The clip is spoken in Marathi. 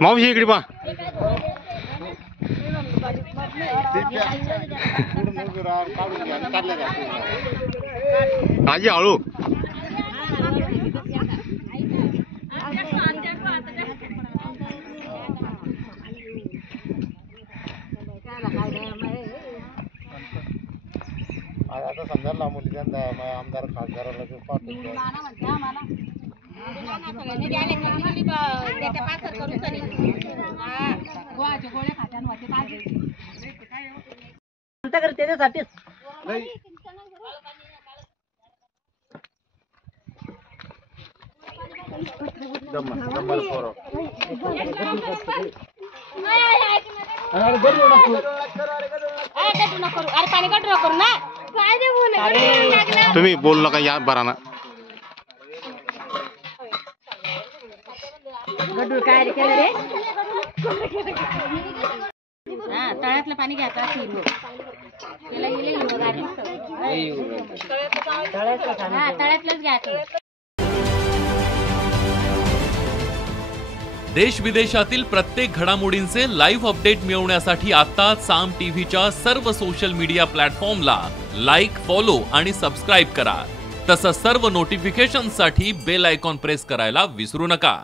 मावशी इकडे पहा. आजी हळू. आता समजा मुलीचा आमदार खासदाराला त्याच्यासाठीच तुम्ही बोल नका या बराना. तळ्यातलं पाणी घ्यायचं तळ्यातलंच घ्यायचं. देश विदेशातील प्रत्येक घडामोडींचे लाईव्ह अपडेट मिळवण्यासाठी आता साम टीव्हीच्या सर्व सोशल मीडिया प्लॅटफॉर्मला लाईक, फॉलो आणि सबस्क्राईब करा. तसंच सर्व नोटिफिकेशनसाठी बेल आयकॉन प्रेस करायला विसरू नका.